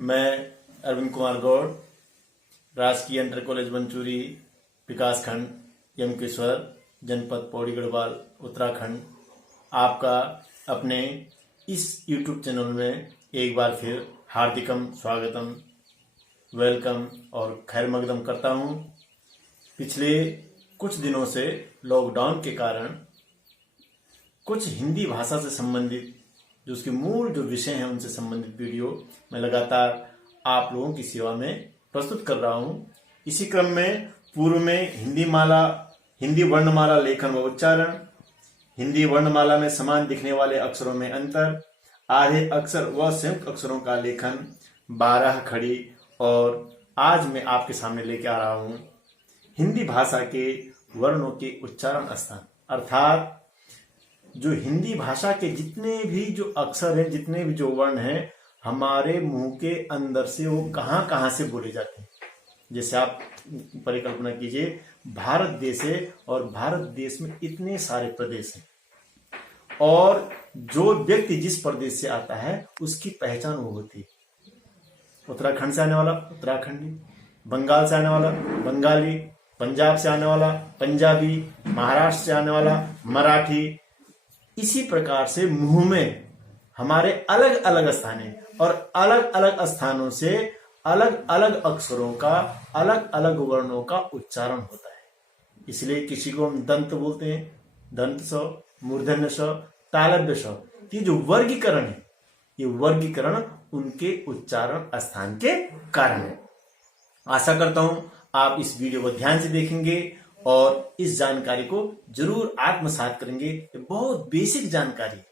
मैं अरविंद कुमार गौड़, राजकीय inter college मंचूरी, विकासखंड यमकेश्वर, जनपद पौड़ी गढ़वाल, उत्तराखंड, आपका अपने इस YouTube चैनल में एक बार फिर हार्दिकम स्वागतम, वेलकम और खैर मकदम करता हूँ। पिछले कुछ दिनों से लॉकडाउन के कारण कुछ हिंदी भाषा से संबंधित जो उसके मूल जो विषय हैं उनसे संबंधित वीडियो मैं लगातार आप लोगों की सेवा में प्रस्तुत कर रहा हूं। इसी क्रम में पूर्व में हिंदी वर्णमाला लेखन व उच्चारण, हिंदी वर्णमाला में समान दिखने वाले अक्षरों में अंतर, आधे अक्षर व संयुक्त अक्षरों का लेखन, 12 खड़ी, और आज मैं आपके सामने लेके आ रहा हूं हिंदी भाषा के वर्णों के उच्चारण स्थान, अर्थात जो हिंदी भाषा के जितने भी जो अक्षर हैं, जितने भी जो वर्ण हैं, हमारे मुंह के अंदर से वो कहां कहां से बोले जाते हैं। जैसे आप परिकल्पना कीजिए, भारत देश है और भारत देश में इतने सारे प्रदेश हैं और जो व्यक्ति जिस प्रदेश से आता है उसकी पहचान वो होती है। उत्तराखंड से आने वाला उत्तराखंडी, बंगाल से आने वाला बंगाली, पंजाब से आने वाला पंजाबी, महाराष्ट्र से आने वाला मराठी। इसी प्रकार से मुंह में हमारे अलग अलग स्थान हैं और अलग अलग स्थानों से अलग अलग अक्षरों का, अलग अलग वर्णों का उच्चारण होता है। इसलिए किसी को हम दंत बोलते हैं, दंत स, मूर्धन्य स, तालव्य स। ये जो वर्गीकरण है, ये वर्गीकरण उनके उच्चारण स्थान के कारण है। आशा करता हूं आप इस वीडियो को ध्यान से देखेंगे और इस जानकारी को जरूर आत्मसात करेंगे। ये बहुत बेसिक जानकारी है।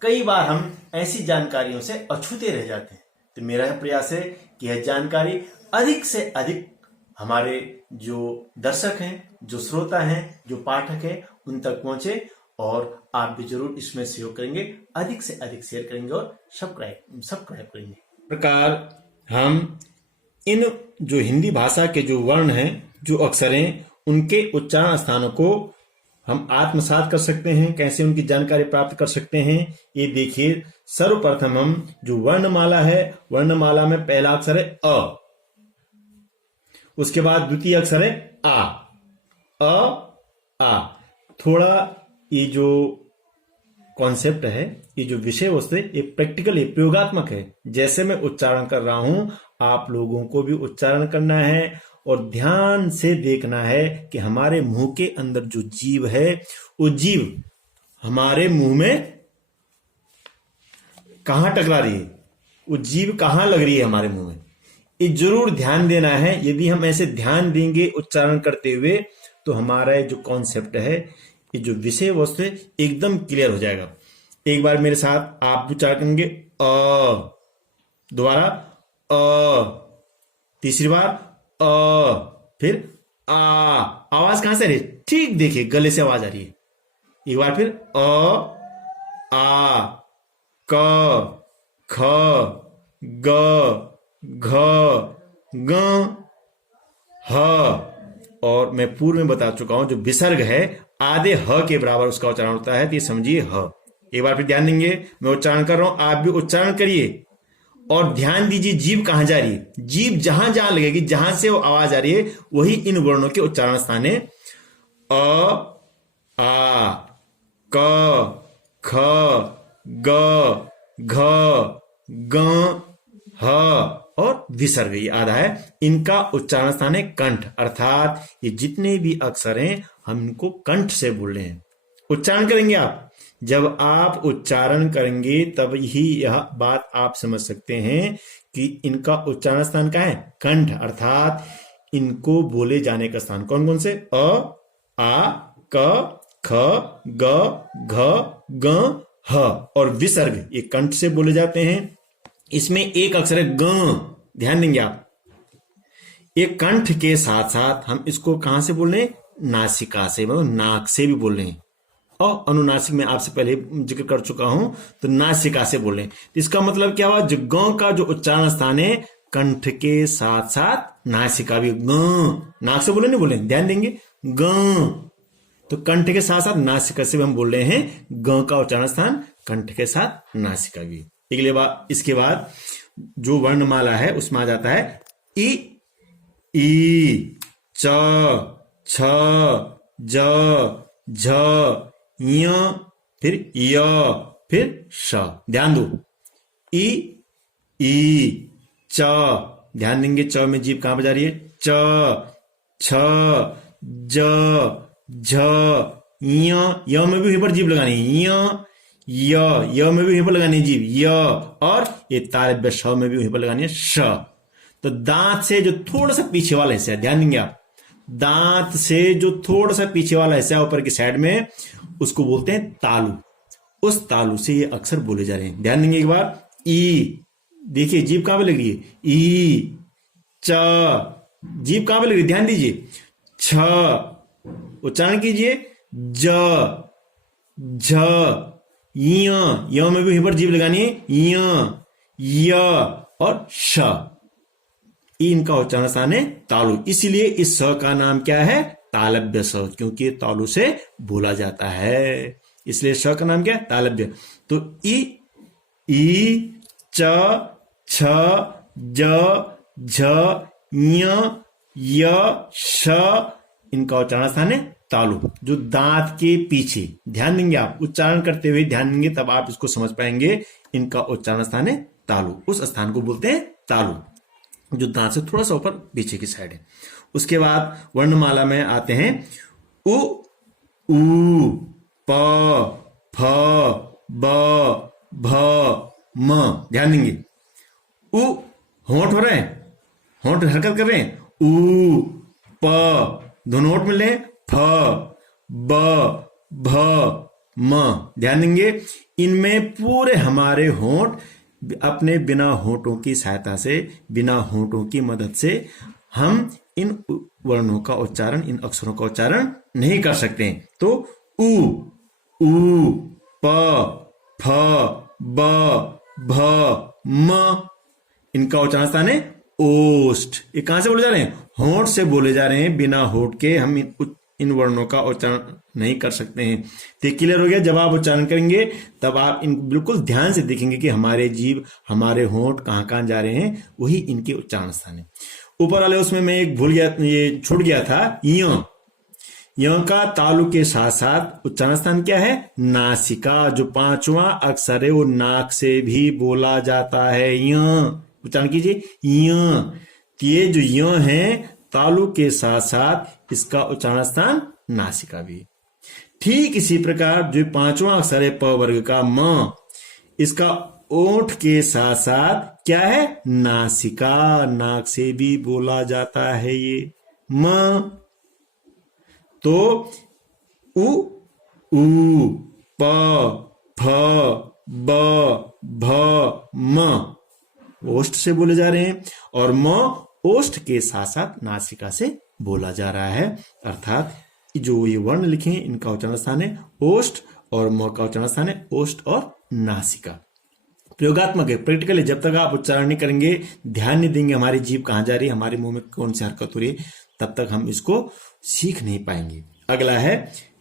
कई बार हम ऐसी जानकारियों से अछूते रह जाते हैं, तो मेरा प्रयास है कि यह जानकारी अधिक से अधिक हमारे जो दर्शक हैं, जो श्रोता हैं, जो पाठक हैं, उन तक पहुंचे और आप भी जरूर इसमें सहयोग करेंगे, अधिक से अधिक शेयर करेंगे और सब्सक्राइब करेंगे। प्रकार हम इन जो हिंदी भाषा के जो वर्ण हैं, जो अक्षर हैं, उनके उच्चारण स्थानों को हम आत्मसात कर सकते हैं। कैसे उनकी जानकारी प्राप्त कर सकते हैं, ये देखिए। सर्वप्रथम हम जो वर्णमाला है, वर्णमाला में पहला अक्षर है अ, उसके बाद द्वितीय अक्षर है आ। आ थोड़ा ये जो कॉन्सेप्ट है, ये जो विषय वस्तु है, ये प्रैक्टिकल है, प्रयोगात्मक है। जैसे मैं उच्चारण कर रहा हूं, आप लोगों को भी उच्चारण करना है और ध्यान से देखना है कि हमारे मुंह के अंदर जो जीभ है, वो जीभ हमारे मुंह में कहां टकरा रही है, वो जीभ कहां लग रही है हमारे मुंह में। ये जरूर ध्यान देना है। यदि हम ऐसे ध्यान देंगे उच्चारण करते हुए, तो हमारा जो कॉन्सेप्ट है, ये जो विषय वस्तु है, एकदम क्लियर हो जाएगा। एक बार मेरे साथ आप उच्चारण करेंगे अ, दोबारा अ, तीसरी बार अ, फिर आ। आवाज कहां से आ रही है? ठीक देखिए, गले से आवाज आ रही है। एक बार फिर अ, आ, क, ख, ग, घ, ग, ह। और मैं पूर्व में बता चुका हूं, जो विसर्ग है आधे ह के बराबर उसका उच्चारण होता है, तो ये समझिए ह। एक बार फिर ध्यान देंगे, मैं उच्चारण कर रहा हूं, आप भी उच्चारण करिए और ध्यान दीजिए जीभ कहां जा रही है। जीभ जहां जहां लगेगी, जहां से वो आवाज आ रही है, वही इन वर्णों के उच्चारण स्थान है। अ, आ, क, ख, ग, घ, ग, ह और विसर्ग, ये आधा है। इनका उच्चारण स्थान है कंठ, अर्थात ये जितने भी अक्षर हैं हम इनको कंठ से बोल रहे हैं। उच्चारण करेंगे आप, जब आप उच्चारण करेंगे तब ही यह बात आप समझ सकते हैं कि इनका उच्चारण स्थान क्या है, कंठ, अर्थात इनको बोले जाने का स्थान कौन कौन से, अ, आ, क, ख, ग, घ, ग, ह और विसर्ग, ये कंठ से बोले जाते हैं। इसमें एक अक्षर है ग, ध्यान देंगे आप। एक कंठ के साथ साथ हम इसको कहां से बोल रहे हैं, नासिका से, मतलब नाक से भी बोल रहे हैं। और अनुनासिक में आपसे पहले जिक्र कर चुका हूं, तो नासिका से बोल रहे हैं। इसका मतलब क्या हुआ, जो ग का जो उच्चारण स्थान है, कंठ के साथ साथ नासिका भी, ग, नाक से बोले नहीं बोले, ध्यान देंगे, ग। तो कंठ के साथ साथ नासिका से भी हम बोल रहे हैं, ग का उच्चारण स्थान कंठ के साथ नासिका भी। इसके बाद जो वर्णमाला है उसमें आ जाता है इ, ई, च, छ, ज, झ, य, फिर य, फिर श। ध्यान दो, ई, ई, च, ध्यान देंगे च में जीभ कहां पर जा रही है, च, छ, ज, झ, य में भी यहीं पर जीभ लगानी है, य में भी यहीं पर लगानी है जीभ, य, और ये तालव्य श में भी यहीं पर लगानी है श। तो दांत से जो थोड़ा सा पीछे वाला हिस्सा है, ध्यान देंगे आप, दांत से जो थोड़ा सा पीछे वाला हिस्सा है ऊपर की साइड में, उसको बोलते हैं तालु। उस तालु से ये अक्षर बोले जा रहे हैं। ध्यान देंगे एक बार, ई, देखिए जीभ कहां पे लग रही है, ई, च, जीभ कहां पे लग रही है, ध्यान दीजिए, छ, उच्चारण कीजिए, ज, झ, य में भी यहीं पर जीभ लगानी है, य, और श। इनका उच्चारण स्थान है तालु, इसलिए इस स का नाम क्या है, तालव्य स, क्योंकि तालु से बोला जाता है, इसलिए स का नाम क्या है, तालव्य। तो ई, च, छ, ज, झ, य, श, इनका उच्चारण स्थान है तालु, जो दांत के पीछे। ध्यान देंगे आप, उच्चारण करते हुए ध्यान देंगे तब आप इसको समझ पाएंगे। इनका उच्चारण स्थान है तालु, उस स्थान को बोलते हैं तालु, जो दांत से थोड़ा सा ऊपर पीछे की साइड है। उसके बाद वर्णमाला में आते हैं उ, ऊ, प, फ, ब, भ, म। ध्यान देंगे, उ, होंठ हो रहे हैं, होंठ हरकत कर रहे हैं, ऊ, प, दोनों होंठ मिल रहे हैं, फ, ब, भ, म। ध्यान देंगे, इनमें पूरे हमारे होंठ अपने बिना होंठों की सहायता से, बिना होंठों की मदद से हम इन वर्णों का उच्चारण, इन अक्षरों का उच्चारण नहीं कर सकते। तो उ, ऊ, प, फ, ब, भ, म, इनका उच्चारण स्थान है ओष्ठ। ये कहां से बोले जा रहे हैं, होंठ से बोले जा रहे हैं, बिना होंठ के हम इन वर्णों का उच्चारण नहीं कर सकते हैं। तो क्लियर हो गया, जब आप उच्चारण करेंगे तब आप इन बिल्कुल ध्यान से देखेंगे कि हमारे जीभ, हमारे होंठ कहां कहां जा रहे हैं, वही इनके उच्चारण स्थान है। ऊपर वाले उसमें मैं एक भूल गया, ये छूट गया था, य का तालु के साथ साथ उच्चारण स्थान क्या है, नासिका। जो पांचवा अक्षर है वो नाक से भी बोला जाता है, य, उच्चारण कीजिए, य। ये जो य है तालु के साथ साथ इसका उच्चारण स्थान नासिका भी। ठीक इसी प्रकार जो पांचवा अक्षर है प वर्ग का म, इसका ओठ के साथ साथ क्या है, नासिका, नाक से भी बोला जाता है ये म। तो उ, ऊ, प, फ, ब, भ, म ओष्ठ से बोले जा रहे हैं, और म ओष्ठ के साथ साथ नासिका से बोला जा रहा है। अर्थात जो ये वर्ण लिखे हैं इनका उच्चारण स्थान है ओष्ठ, और म का उच्चारण स्थान है ओष्ठ और नासिका। प्रयोगात्मक है, प्रैक्टिकल है। जब तक आप उच्चारण नहीं करेंगे, ध्यान नहीं देंगे हमारी जीभ कहां जा रही है, हमारे मुंह में कौन सी हरकत हो रही है, तब तक हम इसको सीख नहीं पाएंगे। अगला है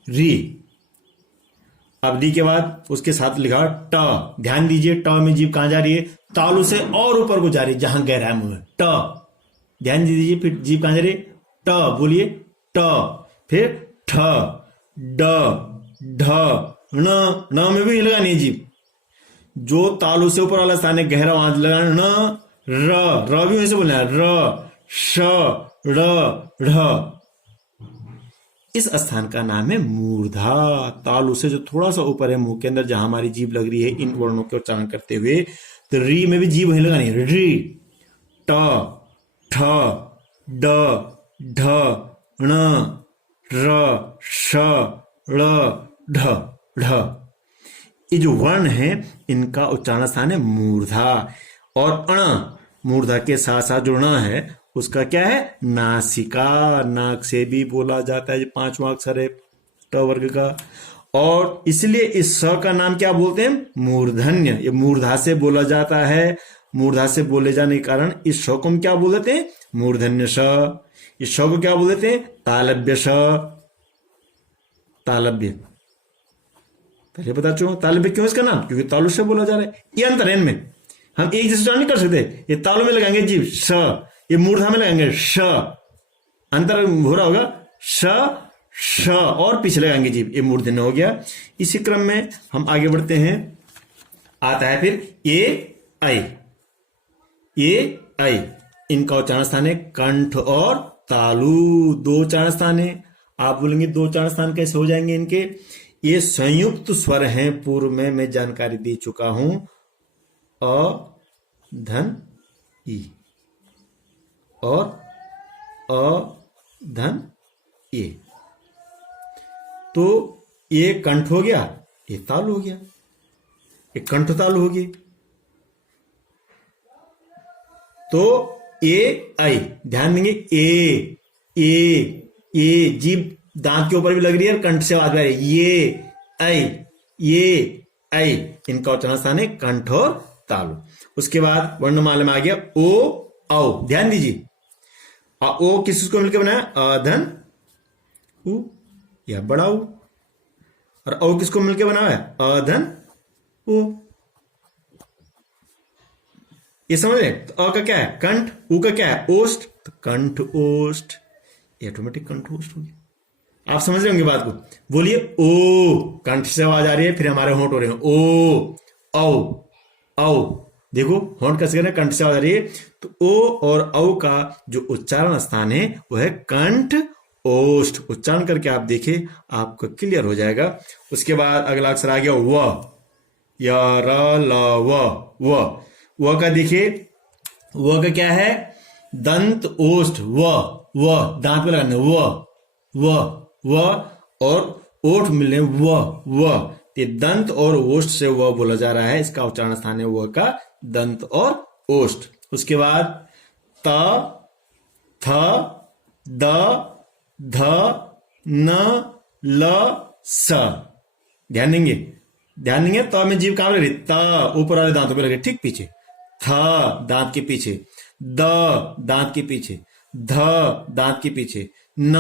री। अब डी के बाद उसके साथ लिखा ट। ध्यान दीजिए, ट में जीभ कहां जा रही है, तालु से और ऊपर को जा रही है, जहां गहरा मुंह है, ट। ध्यान दीजिए, फिर जीभ कहां जा रही है, ट, बोलिए ट, फिर ठ, ड, ढ, न में भी लगानी है जीभ, जो तालु से ऊपर वाला स्थान है गहरा वहां लगाना, न, र भी वैसे बोलना है, र, श, ड़, ढ। इस स्थान का नाम है मूर्धा। तालु से जो थोड़ा सा ऊपर है मुंह के अंदर, जहां हमारी जीभ लग रही है इन वर्णों के उच्चारण करते हुए, तो री में भी जीभ वहीं लगानी है, री, ट, ठ, ड, ढ, ण, र, श, ड़, ढ, ढ। ये जो वर्ण है इनका उच्चारण स्थान है मूर्धा। और अण, मूर्धा के साथ साथ जो ण है उसका क्या है, नासिका, नाक से भी बोला जाता है, जो पांचवा अक्षर है ट वर्ग का। और इसलिए इस स का नाम क्या बोलते हैं, मूर्धन्य। ये मूर्धा से बोला जाता है, मूर्धा से बोले जाने के कारण इस स को हम क्या बोल देते हैं, मूर्धन्य स। इस स को क्या बोल देते हैं, तालव्य स, तालव्य। पहले बता चुका तालव्य क्यों इसका नाम, क्योंकि तालु से बोला जा रहा है। ये अंतर है इनमें, हम एक जैसे उच्चारण नहीं कर सकते। ये तालु में लगाएंगे जीभ श, ये मूर्धा में लगाएंगे श, अंतर हो रहा होगा, श श और पीछे लगाएंगे जीभ, ये मूर्धन्य हो गया। इसी क्रम में हम आगे बढ़ते हैं, आता है फिर ए आई। ए आई इनका उच्चारण स्थान है कंठ और तालु, दो उच्चारण स्थान है। आप बोलेंगे दो उच्चारण स्थान कैसे हो जाएंगे इनके? ये संयुक्त स्वर हैं, पूर्व में मैं जानकारी दे चुका हूं। अ धन ई और अ धन ए, तो ये कंठ हो गया, ये तालु हो गया, ये कंठ तालु हो गई। तो ए आई, ध्यान देंगे ए जीभ दांत के ऊपर भी लग रही है और कंठ से आवाज आ रही है, ये आई इनका उच्चारण स्थान है कंठ और तालु। उसके बाद वर्णमाला में आ गया ओ औ, ध्यान दीजिए, ओ किसको मिलकर बनाया? अधन उ या बड़ा उ, और औ किसको मिलकर बना है? अधन उ। ये समझ रहे? तो अ का क्या है? कंठ, उ का क्या है? ओष्ठ, तो कंठ ओष्ठ, ऑटोमेटिक कंठ ओष्ठ हो गया। आप समझ रहे होंगे बात को। बोलिए ओ, कंठ से आवाज आ रही है, फिर हमारे होंठ हो रहे हैं ओ औ। देखो होंठ कैसे कर रहे हैं, कंठ से आवाज आ रही है। तो ओ और औ का जो उच्चारण स्थान है वो है कंठ ओष्ठ। उच्चारण करके आप देखिए, आपको क्लियर हो जाएगा। उसके बाद अगला अक्षर आ गया व, या र ल व का देखिए, व का क्या है? दंत ओष्ठ, व दांत में लगाने, व और ओठ मिलने व, ये दंत और ओष्ठ से व बोला जा रहा है। इसका उच्चारण स्थान है व का दंत और ओष्ठ। उसके बाद त थ द ध न ल स, ध्यान देंगे। त में जीभ कहां लग रही? त ऊपर वाले दांतों पे लगे, ठीक पीछे। थ दांत के पीछे, द दांत के पीछे, ध दांत के पीछे, न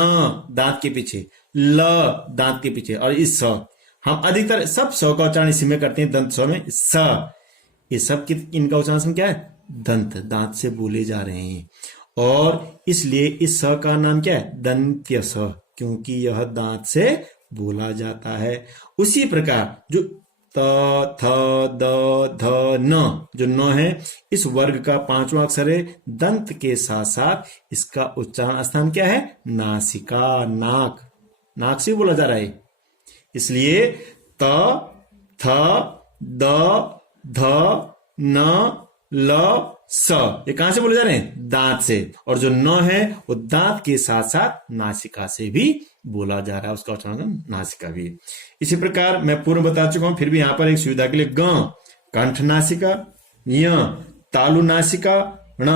दांत के पीछे, ल दांत के पीछे, और इस स। हम अधिकतर सब स का उच्चारण इसी में करते हैं, दंत स में स। ये सब इनका उच्चारण क्या है? दंत, दांत से बोले जा रहे हैं, और इसलिए इस स का नाम क्या है? दंत्य स, क्योंकि यह दांत से बोला जाता है। उसी प्रकार जो त थ द ध न, जो न है, इस वर्ग का पांचवा अक्षर है, दंत के साथ साथ इसका उच्चारण स्थान क्या है? नासिका, नाक से बोला जा रहा है। इसलिए त थ द ध न ल स, ये कहां से बोले जा रहे हैं? दांत से। और जो न है वो दांत के साथ साथ नासिका से भी बोला जा रहा है, उसका उच्चारण नासिका भी। इसी प्रकार मैं पूर्व बता चुका हूं, फिर भी यहां पर एक सुविधा के लिए ग कंठ नासिका, य तालु नासिका, ण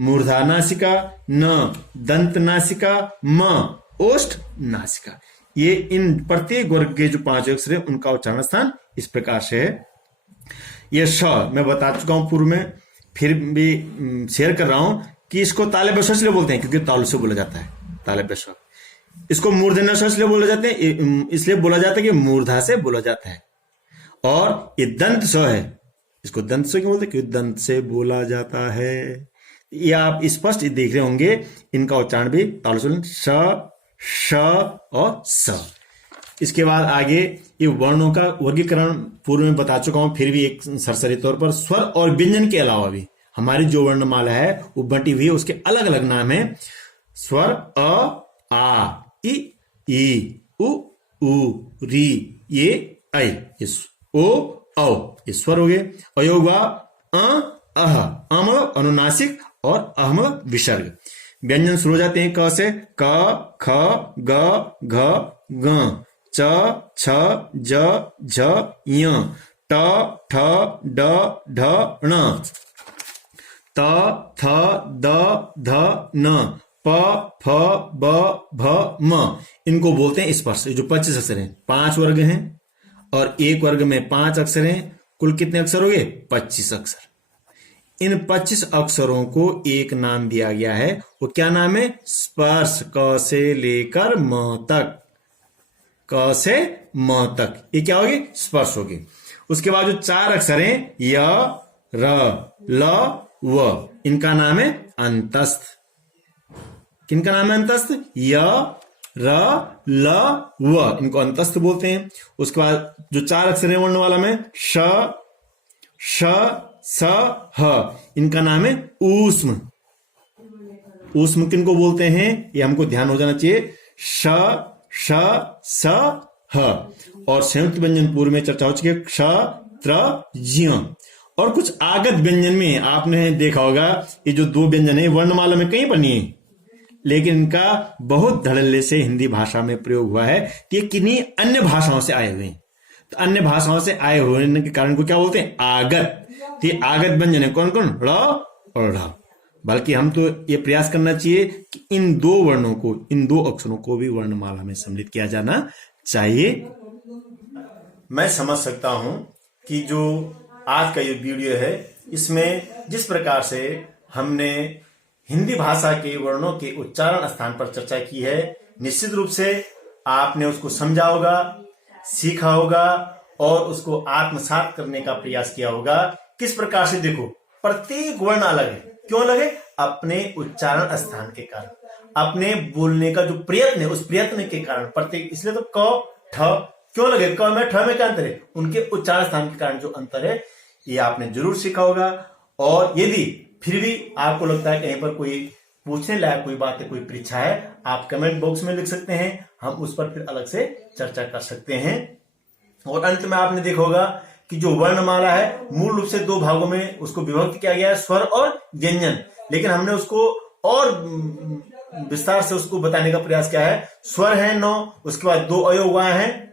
मूर्धा नासिका, न दंत नासिका, म ओष्ठ नासिका। ये इन प्रत्येक वर्ग के जो पांच अक्षर है उनका उच्चारण स्थान इस प्रकार से है। ये श मैं बता चुका हूं पूर्व में, फिर भी शेयर कर रहा हूं कि इसको ताले बस्व इसलिए बोलते हैं क्योंकि तालु से बोला जाता है, ताले बस्व। इसको मूर्धन्य स इसलिए बोला जाते हैं, इसलिए बोला जाता है कि मूर्धा से बोला जाता है। और ये दंत स है, इसको दंत स क्यों बोलते हैं? क्योंकि दंत से बोला जाता है। ये आप स्पष्ट देख रहे होंगे, इनका उच्चारण भी तालु से श श और स। इसके बाद आगे ये वर्णों का वर्गीकरण पूर्व में बता चुका हूं, फिर भी एक सरसरी तौर पर स्वर और व्यंजन के अलावा भी हमारी जो वर्णमाला है वो बंटी हुई है, उसके अलग अलग नाम है। स्वर अ आ इ ई उ ऊ री ये ऐ, ओ औ ये स्वर हो गए। अयोग अह, अम अनुनासिक और अहम विसर्ग। व्यंजन शुरू हो जाते हैं क से, क ख ग घ ग, च छ ज झ य, ट ठ ड ढ ण, त थ द ध न, प फ ब भ म। इनको बोलते हैं स्पर्श। जो 25 अक्षर हैं, 5 वर्ग हैं और एक वर्ग में 5 अक्षर हैं, कुल कितने अक्षर हो गए? 25 अक्षर। इन 25 अक्षरों को एक नाम दिया गया है, वो क्या नाम है? स्पर्श। क से लेकर म तक, क से म तक, ये क्या होगी? स्पर्श होगी। उसके बाद जो 4 अक्षर हैं, य र, ल, व, इनका नाम है अंतस्थ। किनका नाम है अंतस्थ? य, र, ल, व, इनको अंतस्थ बोलते हैं। उसके बाद जो 4 अक्षर है वर्ण वाला में श, श, स, ह, इनका नाम है ऊष्म। ऊष्म किनको बोलते हैं ये हमको ध्यान हो जाना चाहिए। श, श, स, ह। और संयुक्त व्यंजन पूर्व में चर्चा हो चुकी है क्ष, त्र, ज्ञ। और कुछ आगत व्यंजन में आपने देखा होगा ये जो 2 व्यंजन है वर्णमाला में कहीं पर नहीं है, लेकिन इनका बहुत धड़ल्ले से हिंदी भाषा में प्रयोग हुआ है कि ये किन्हीं अन्य भाषाओं से आए हुए हैं। तो अन्य भाषाओं से आए होने के कारण को क्या बोलते हैं? आगत। तो ये आगत व्यंजन है कौन कौन? ड़ और ढ। बल्कि हम तो ये प्रयास करना चाहिए कि इन 2 वर्णों को, इन 2 अक्षरों को भी वर्णमाला में सम्मिलित किया जाना चाहिए। मैं समझ सकता हूं कि जो आज का ये वीडियो है इसमें जिस प्रकार से हमने हिंदी भाषा के वर्णों के उच्चारण स्थान पर चर्चा की है, निश्चित रूप से आपने उसको समझा होगा, सीखा होगा और उसको आत्मसात करने का प्रयास किया होगा। किस प्रकार से? देखो, प्रत्येक वर्ण अलग है। क्यों अलग है? अपने उच्चारण स्थान के कारण, अपने बोलने का जो प्रयत्न है उस प्रयत्न के कारण प्रत्येक। इसलिए तो क, ठ क्यों लगे? क में ठ में क्या अंतर है? उनके उच्चारण स्थान के कारण जो अंतर है ये आपने जरूर सीखा होगा। और यदि फिर भी आपको लगता है कहीं पर कोई पूछने लायक कोई बात है, कोई परीक्षा है, आप कमेंट बॉक्स में लिख सकते हैं, हम उस पर फिर अलग से चर्चा कर सकते हैं। और अंत में आपने देखा होगा कि जो वर्णमाला है मूल रूप से 2 भागों में उसको विभक्त किया गया है, स्वर और व्यंजन। लेकिन हमने उसको और विस्तार से उसको बताने का प्रयास किया है। स्वर है 9, उसके बाद 2 अयोगवाय हैं,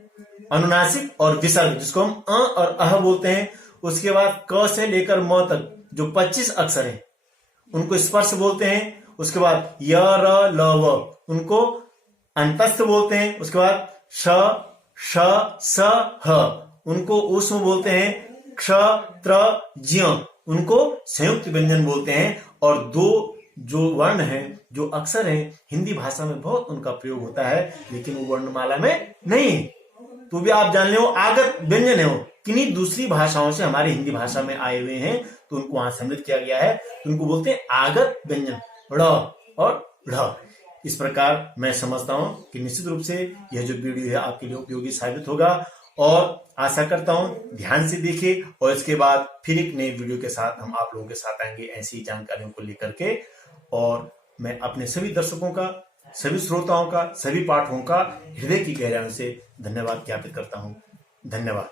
अनुनासिक और विसर्ग, जिसको हम अ और अह बोलते हैं। उसके बाद क से लेकर म तक जो 25 अक्षर हैं उनको स्पर्श बोलते हैं। उसके बाद य, र, ल, व उनको अंतस्थ बोलते हैं। उसके बाद श, श, स, ह उनको ऊष्म बोलते हैं। क्ष, त्र, ज्ञ उनको संयुक्त व्यंजन बोलते हैं। और 2 जो वर्ण हैं, जो अक्षर हैं, हिंदी भाषा में बहुत उनका प्रयोग होता है, लेकिन वो वर्णमाला में नहीं है। तो भी आप जान लो आगत व्यंजन है, वो किन्हीं दूसरी भाषाओं से हमारी हिंदी भाषा में आए हुए हैं, तो उनको वहां सम्मिलित किया गया है। तो उनको बोलते हैं आगत व्यंजन, ड़ और ढ। इस प्रकार मैं समझता हूं कि निश्चित रूप से यह जो वीडियो है आपके लिए उपयोगी साबित होगा। और आशा करता हूं ध्यान से देखिए और इसके बाद फिर एक नई वीडियो के साथ हम आप लोगों के साथ आएंगे ऐसी जानकारियों को लेकर के। और मैं अपने सभी दर्शकों का, सभी श्रोताओं का, सभी पाठकों का हृदय की गहराइयों से धन्यवाद ज्ञापित करता हूं। धन्यवाद।